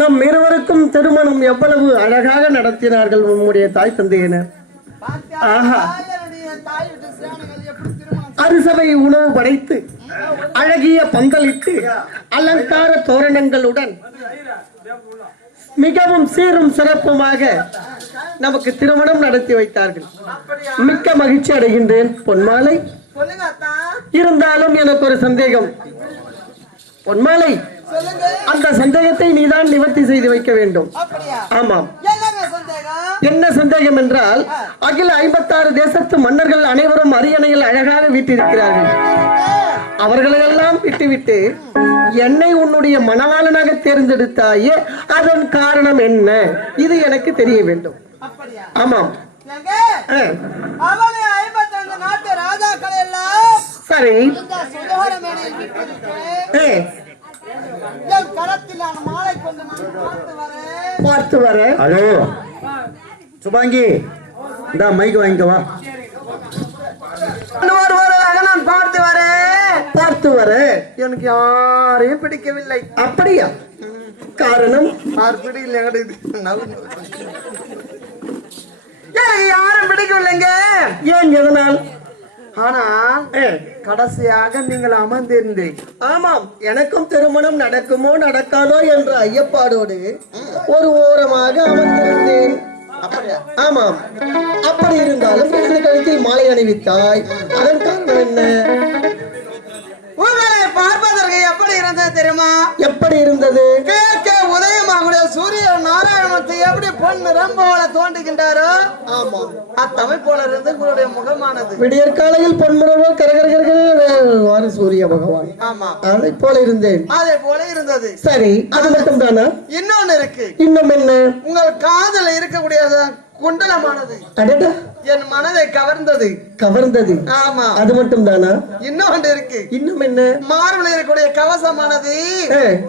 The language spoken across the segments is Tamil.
நம் இருவருக்கும் திருமணம் எவ்வளவு அழகாக நடத்தினார்கள் உன்னுடைய தாய் தந்தையினர். ஆஹா, அறுசவை உணவு படைத்து அழகிய பந்தலிட்டு அலங்கார தோரணங்களுடன் மிகவும் சீரும் சிறப்புமாக நமக்கு திருமணம் நடத்தி வைத்தார்கள். மிக்க மகிழ்ச்சி அடைகின்றேன் பொன்மாலை. இருந்தாலும் எனக்கு ஒரு சந்தேகம் பொன்மாலை. அந்த சந்தேகத்தை நீதான் நிவர்த்தி செய்து வைக்க வேண்டும். ஆமாம், என்ன சந்தேகம் என்றால், அகில 56 தேசத்து மன்னர்கள் அனைவரும் அரியணையில் அழகாக வீட்டிருக்கிறார்கள். அவர்களையெல்லாம் விட்டுவிட்டு என்னை உன்னுடைய மணவாளனாக தேர்ந்தெடுத்தாயே, அதன் காரணம் என்ன? இது எனக்கு தெரிய வேண்டும். ஆமாம், சரி. பார்த்து வர. ஹலோ சுபாங்கி, இந்த மைக் வாங்கிக்கவா. நான் பார்த்து வர எனக்கு யாரையும் பிடிக்கவில்லை. அப்படியா? காரணம் யாரும் பிடிக்கவில்லைங்க. ஏன், எதனால்? ஆனா கடைசியாக நீங்கள் அமர்ந்திருந்தேன். ஆமாம், எனக்கும் திருமணம் நடக்குமோ நடக்காதோ என்ற ஐயப்பாடோடு ஒரு ஓரமாக அமர்ந்திருந்தேன். ஆமாம், அப்படி இருந்தாலும் எனது கழுத்தில் மாலை அணிவித்தாய். அதன் காரணம் என்ன? உங்களை பார்ப்பதற்கு எப்படி இருந்தது தெரியுமா? எப்படி இருந்தது? உதயமாகுடைய சூரிய நாராயணத்தை எப்படி பொன் நிறம்போல தோன்றுகின்றாரோ, ஆமாம், அத்தமிழ் போல இருந்து உங்களுடைய முகமானது விடியற் காலையில் பொன்முறவோ கரகரகர சூரிய பகவான். ஆமா, அதை போல இருந்தேன். அதே போல இருந்தது. சரி, அது மட்டும் தானா? இன்னொன்னு இருக்கு. இன்னும் என்ன? உங்கள் காதல இருக்கக்கூடிய குண்டலமானது என் மனதை கவர்ந்தது. ஆமா, அது மட்டும் தானா? இன்னொன்று இருக்கு. இன்னும் என்ன? மார்பில் இருக்கக்கூடிய கவசமானது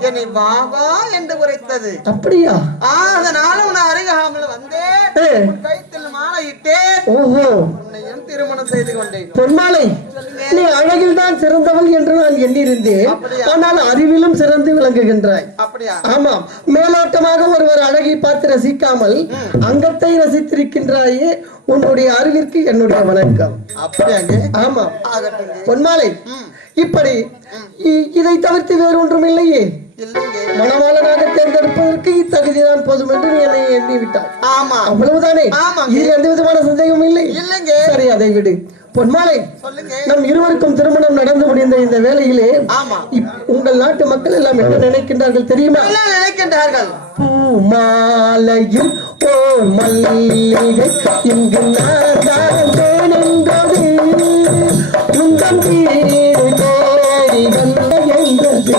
என்னை வாவா என்று உரைத்தது. அப்படியா? அதனால உன்னை அருகாமல் வந்தேன், கைத்தில் மாலையிட்டேன். ஓஹோ, உன்னையும் திருமணம் செய்து கொண்டேன். பொன்மாலை, நீ அழகில் தான் சிறந்தவள் என்று நான் எண்ணியிருந்தேன். ஆனால் அறிவிலும் சிறந்து விளங்குகின்றாய். அப்படியா? ஆமாம், மேலோட்டமாக ஒருவர் அழகை பார்த்து ரசிக்காமல் அங்கத்தை ரசித்திருக்கின்றாயே, உன்னுடைய அறிவிற்கு என்னுடைய வணக்கம். அப்படியாங்க? ஆமா. பொன்மாலை, இப்படி இதை தவிர்த்து வேறு ஒன்றும் இல்லையே. மணவாளனாக தேர்ந்தெடுப்பதற்கு இத்தகுதிதான் போதும் என்று நீ என்னை எண்ணி விட்டாய். ஆமா, அவ்வளவுதானே? இதில் எந்த விதமான சந்தேகமும் இல்லை. சரி, அதை விடு. பொன்மாலை, நம் இருவருக்கும் திருமணம் நடந்து முடிந்த இந்த வேளையிலே உங்கள் நாட்டு மக்கள் எல்லாம் என்ன நினைக்கின்றார்கள் தெரியுமா? நினைக்கின்றார்கள், பூமாலையும் ஓ மல்லிகை இங்கு நான்கு முந்தம் வீடு தேடி வந்தது.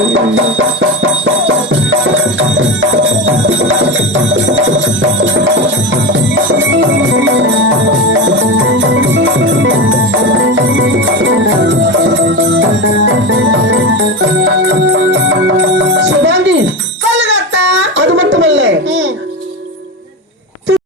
So